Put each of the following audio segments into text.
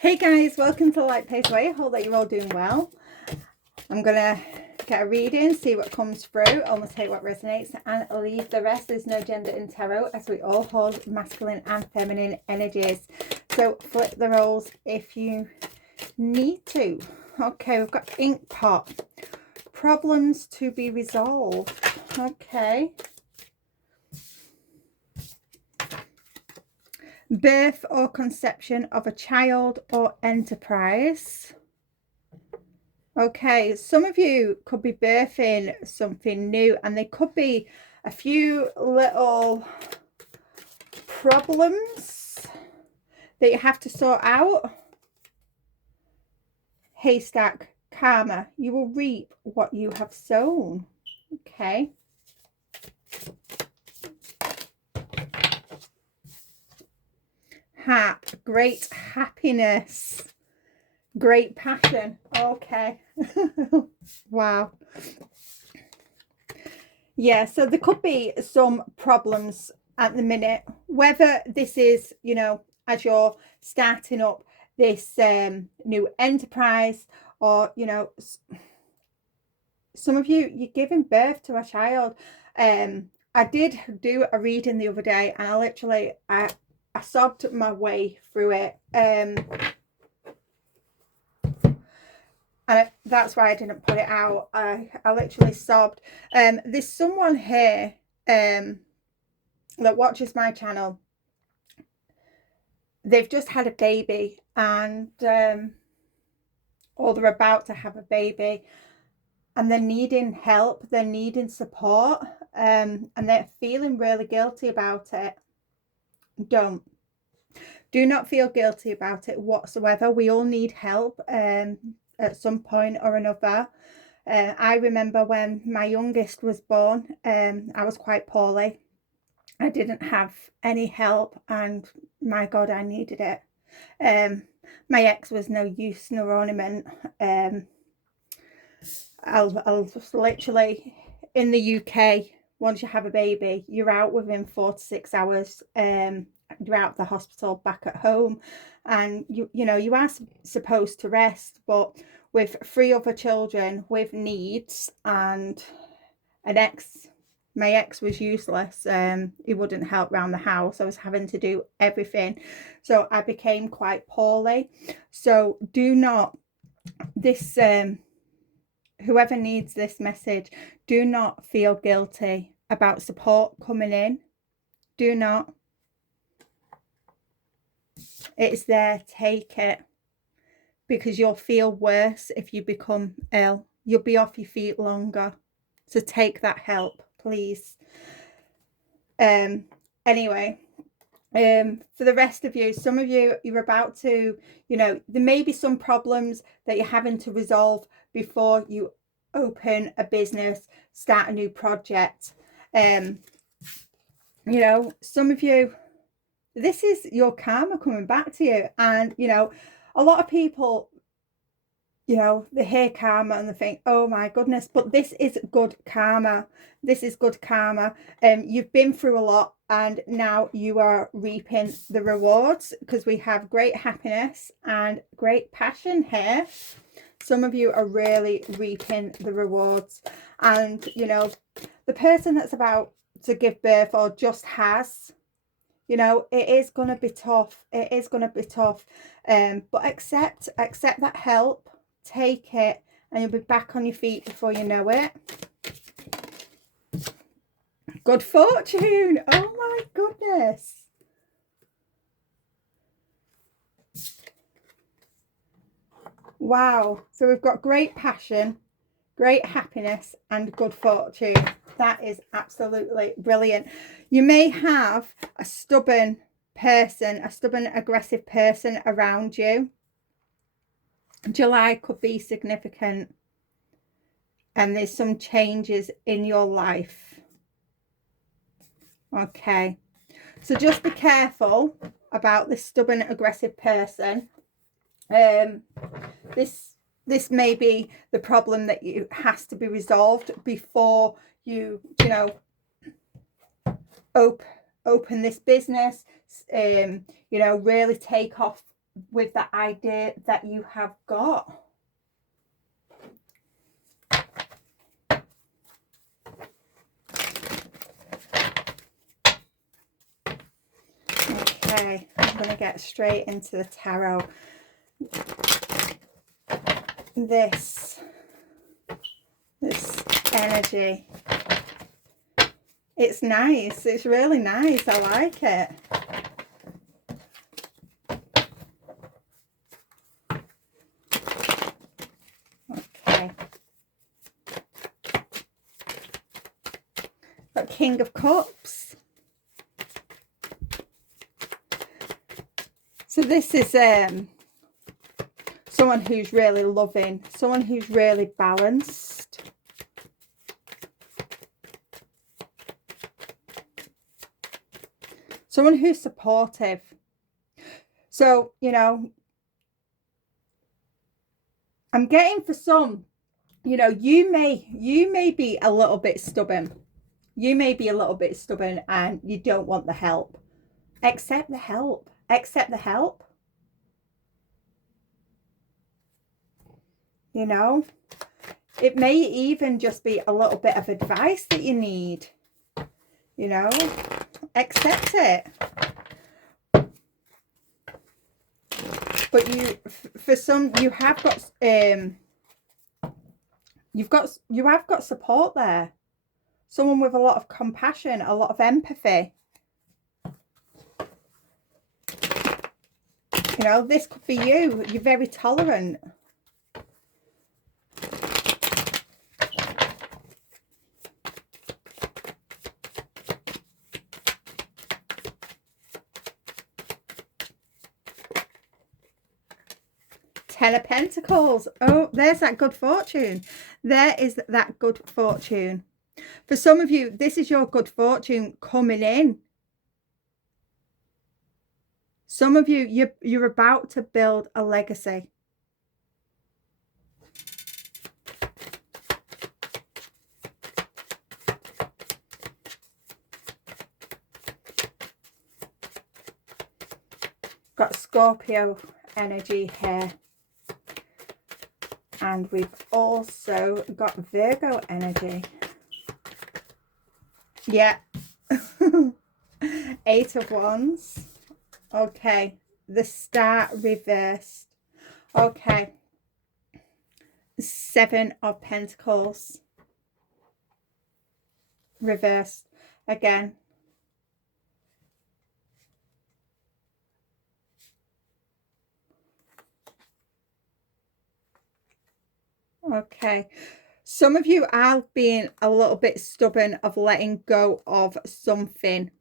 Hey guys, welcome to Light Pace Away. I hope that you're all doing well. I'm gonna get a reading, see what comes through, almost take what resonates, and leave the rest. There's no gender in tarot, as we all hold masculine and feminine energies. So flip the roles if you need to. Okay, we've got ink pot. Problems to be resolved. Okay. Birth or conception of a child or enterprise. Okay, some of you could be birthing something new, and there could be a few little problems that you have to sort out. Haystack, karma. You will reap what you have sown. Okay. Great happiness. Great passion. Okay. Wow. Yeah, so there could be some problems at the minute, whether this is, you know, as you're starting up this new enterprise, or, you know, some of you're giving birth to a child. I did do a reading the other day, and I sobbed my way through it. And that's why I didn't put it out. I literally sobbed. There's someone here that watches my channel. They've just had a baby, and or they're about to have a baby, and they're needing help, they're needing support, and they're feeling really guilty about it. Do not feel guilty about it whatsoever. We all need help at some point or another. I remember when my youngest was born, I was quite poorly. I didn't have any help, and my God, I needed it. My ex was no use, no ornament. I'll just literally, in the UK, once you have a baby, you're out within 4 to 6 hours. You're out of the hospital, back at home, and you know you are supposed to rest. But with 3 other children with needs and an ex, my ex was useless. He wouldn't help around the house. I was having to do everything, so I became quite poorly. So do not, this whoever needs this message, do not feel guilty about support coming in. Do not. It's there, take it, because you'll feel worse if you become ill. You'll be off your feet longer. So take that help, please. Anyway, for the rest of you, some of you, you're about to, you know, there may be some problems that you're having to resolve before you open a business, start a new project. You know, some of you, this is your karma coming back to you. And, you know, a lot of people, you know, they hear karma and they think, oh my goodness, but this is good karma. This is good karma. You've been through a lot, and now you are reaping the rewards, because we have great happiness and great passion here. Some of you are really reaping the rewards. And, you know, the person that's about to give birth or just has, you know, it is going to be tough. It is going to be tough. But accept that help. Take it, and you'll be back on your feet before you know it. Good fortune. Oh my goodness. Wow. So we've got great passion, great happiness, and good fortune. That is absolutely brilliant. You may have a stubborn person, a stubborn, aggressive person around you. July could be significant, and there's some changes in your life. Okay, so just be careful about this stubborn, aggressive person. This may be the problem that has to be resolved before you know, open this business. You know, really take off with the idea that you have got. Okay, I'm going to get straight into the tarot. This energy, it's nice. It's really nice. I like it. Okay. Got King of Cups. So this is someone who's really loving, someone who's really balanced. Someone who's supportive. So, you know, I'm getting for some, you know, you may be a little bit stubborn. You may be a little bit stubborn and you don't want the help. Accept the help. Accept the help. You know, it may even just be a little bit of advice that you need. You know, accept it. But you, for some, you have got you have got support there. Someone with a lot of compassion, a lot of empathy. You know, this could be you. You're very tolerant. Ten of Pentacles. Oh, there's that good fortune. There is that good fortune. For some of you, this is your good fortune coming in. Some of you, you're about to build a legacy. Got Scorpio energy here. And we've also got Virgo energy. Yeah. 8 of Wands. Okay. The Star reversed. Okay. 7 of Pentacles. Reversed. Again. Okay. Some of you are being a little bit stubborn of letting go of something.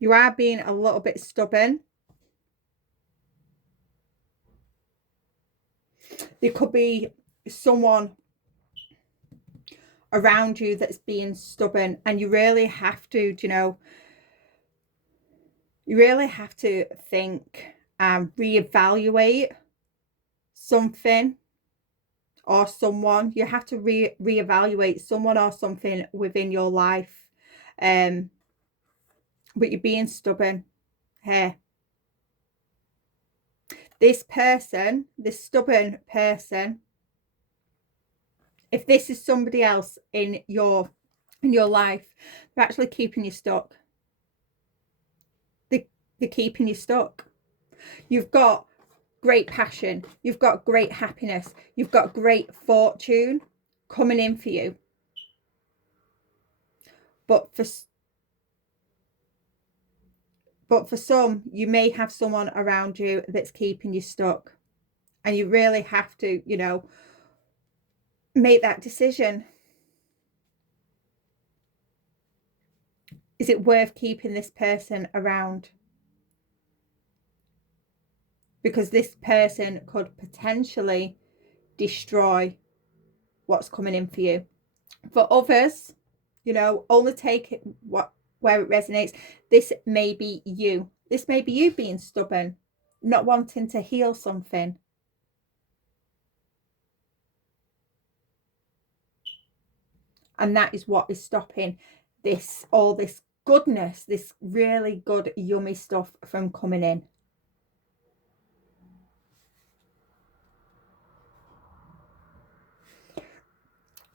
You are being a little bit stubborn. There could be someone around you that's being stubborn, and you really have to, you know, you really have to think and reevaluate something or someone. You have to reevaluate someone or something within your life. But you're being stubborn here. This person, this stubborn person, if this is somebody else in your life, they're actually keeping you stuck. They're keeping you stuck. You've got great passion. You've got great happiness. You've got great fortune coming in for you. But for some, you may have someone around you that's keeping you stuck. And you really have to, you know, make that decision. Is it worth keeping this person around? Because this person could potentially destroy what's coming in for you. For others, you know, only take it where it resonates. This may be you. This may be you being stubborn, not wanting to heal something. And that is what is stopping all this goodness, this really good, yummy stuff from coming in.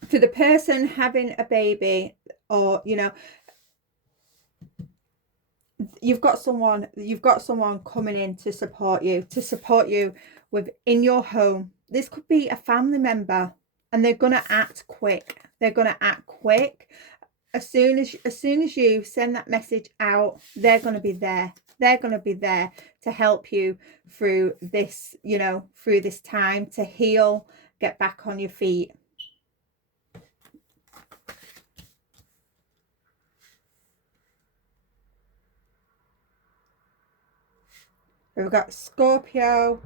For the person having a baby, or, you know, you've got someone coming in to support you with in your home. This could be a family member, and they're going to act quick. As soon as you send that message out, they're going to be there. They're going to be there to help you through this, you know, through this time, to heal, get back on your feet. We've got Scorpio,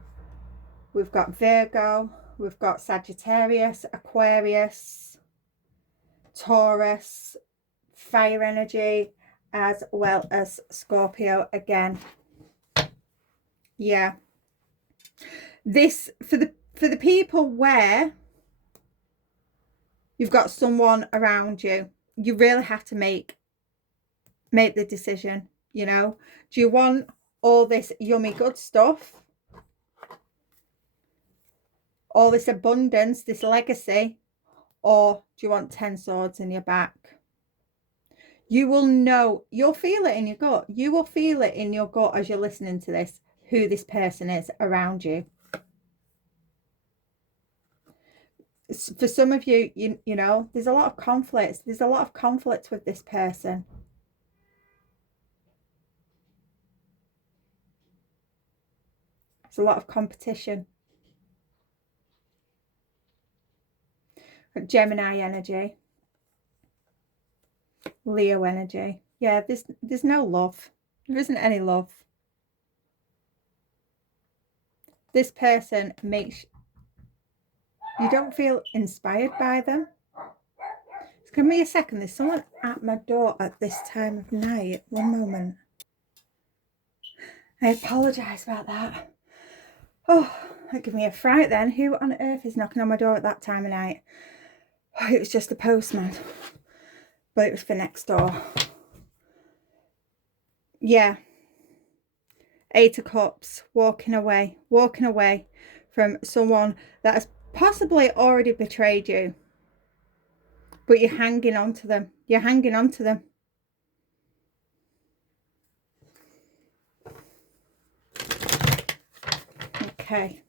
we've got Virgo, we've got Sagittarius, Aquarius, Taurus, fire energy, as well as Scorpio again. Yeah. This, for the people where you've got someone around you, you really have to make the decision, you know. Do you want all this yummy good stuff, all this abundance, this legacy, or do you want 10 swords in your back? You will know, you'll feel it in your gut. You will feel it in your gut as you're listening to this, who this person is around you. For some of you, you know, there's a lot of conflicts. There's a lot of conflict with this person. There's a lot of competition. Gemini energy. Leo energy. Yeah, there's no love. There isn't any love. This person makes you don't feel inspired by them. Just give me a second. There's someone at my door at this time of night. One moment. I apologise about that. Oh, that gave me a fright then. Who on earth is knocking on my door at that time of night? Oh, it was just the postman. But it was for next door. Yeah. 8 of Cups. Walking away from someone that has possibly already betrayed you. But you're hanging on to them. You're hanging on to them. Okay.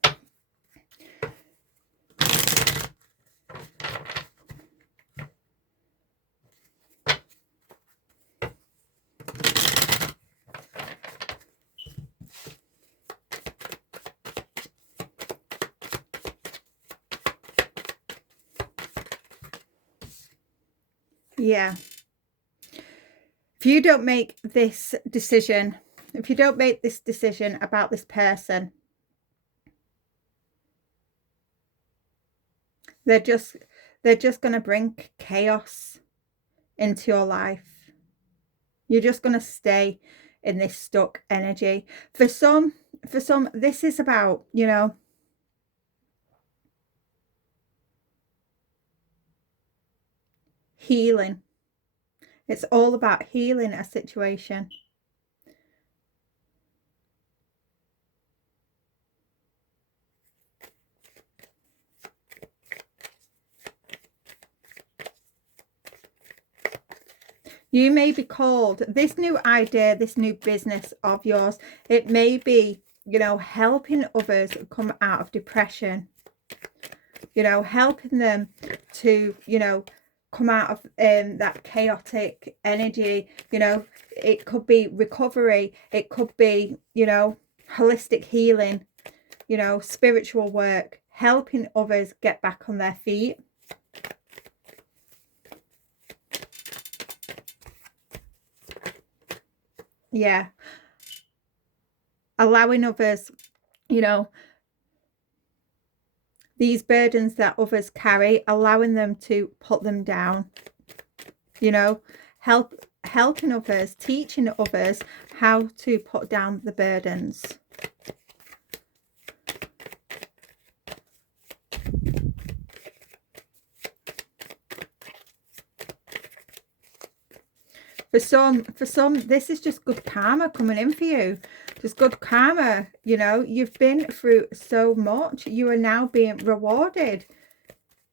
Yeah. If you don't make this decision, about this person, they're just going to bring chaos into your life. You're just going to stay in this stuck energy. For some, this is about, you know, healing. It's all about healing a situation. You may be called, this new idea, this new business of yours, it may be, you know, helping others come out of depression, you know, helping them to, you know, come out of that chaotic energy. You know, it could be recovery, it could be, you know, holistic healing, you know, spiritual work, helping others get back on their feet. Yeah. Allowing others, you know, these burdens that others carry, allowing them to put them down, you know, helping others, teaching others how to put down the burdens. For some, this is just good karma coming in for you. Just good karma. You know, you've been through so much. You are now being rewarded.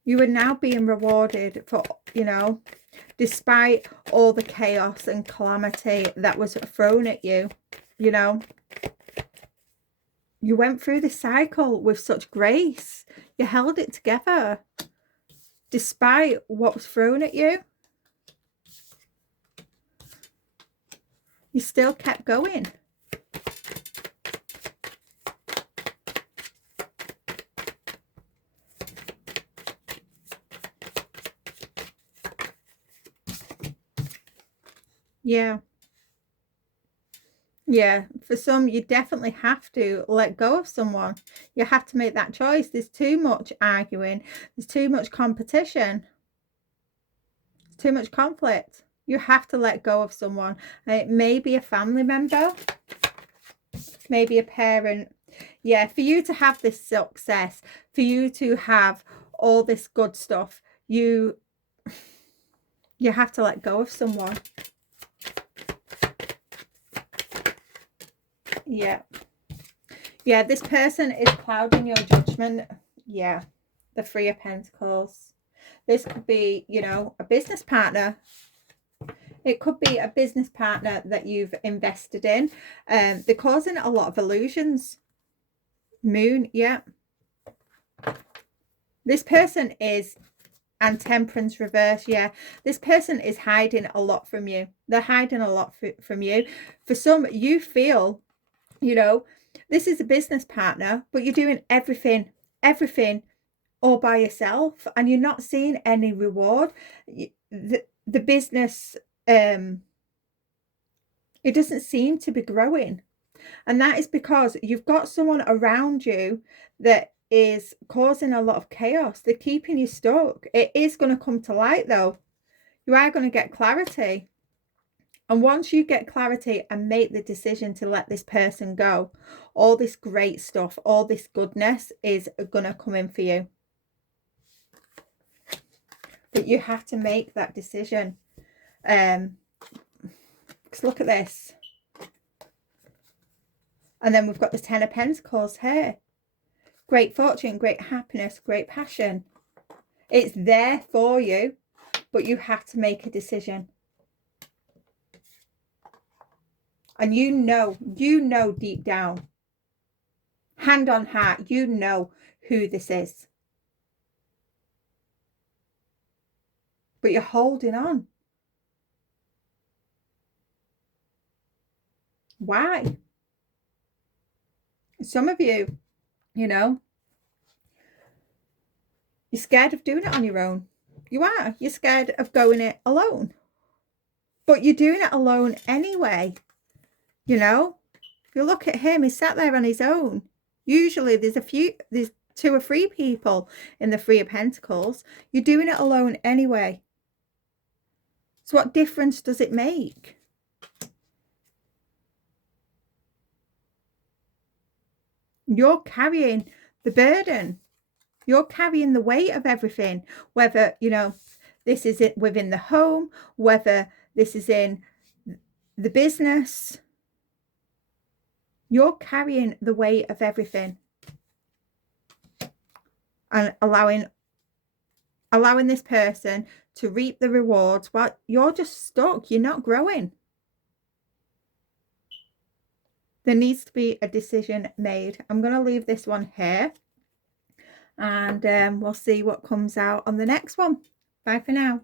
You are now being rewarded for, you know, despite all the chaos and calamity that was thrown at you, you know. You went through the cycle with such grace. You held it together. Despite what was thrown at you, you still kept going. Yeah. Yeah, for some, you definitely have to let go of someone. You have to make that choice. There's too much arguing. There's too much competition. Too much conflict. You have to let go of someone. It may be a family member, maybe a parent. Yeah, for you to have this success, for you to have all this good stuff, you have to let go of someone. Yeah. Yeah, this person is clouding your judgment. Yeah, the Three of Pentacles. This could be, you know, a business partner. It could be a business partner that you've invested in. They're causing a lot of illusions. Moon, yeah. This person is, and Temperance reverse, yeah. This person is hiding a lot from you. They're hiding a lot from you. For some, you feel, you know, this is a business partner, but you're doing everything all by yourself, and you're not seeing any reward. The business, it doesn't seem to be growing, and that is because you've got someone around you that is causing a lot of chaos. They're keeping you stuck. It is going to come to light, though. You are going to get clarity. And once you get clarity and make the decision to let this person go, all this great stuff, all this goodness is going to come in for you. But you have to make that decision. Because look at this. And then we've got the Ten of Pentacles here. Great fortune, great happiness, great passion. It's there for you, but you have to make a decision. And you know deep down, hand on heart, you know who this is. But you're holding on. Why? Some of you, you know, you're scared of doing it on your own. You are. You're scared of going it alone. But you're doing it alone anyway. You know, if you look at him, he's sat there on his own. Usually there's 2 or 3 people in the Three of Pentacles. You're doing it alone anyway. So what difference does it make? You're carrying the burden. You're carrying the weight of everything. Whether, you know, this is it within the home, whether this is in the business. You're carrying the weight of everything. And allowing this person to reap the rewards while you're just stuck. You're not growing. There needs to be a decision made. I'm going to leave this one here. And we'll see what comes out on the next one. Bye for now.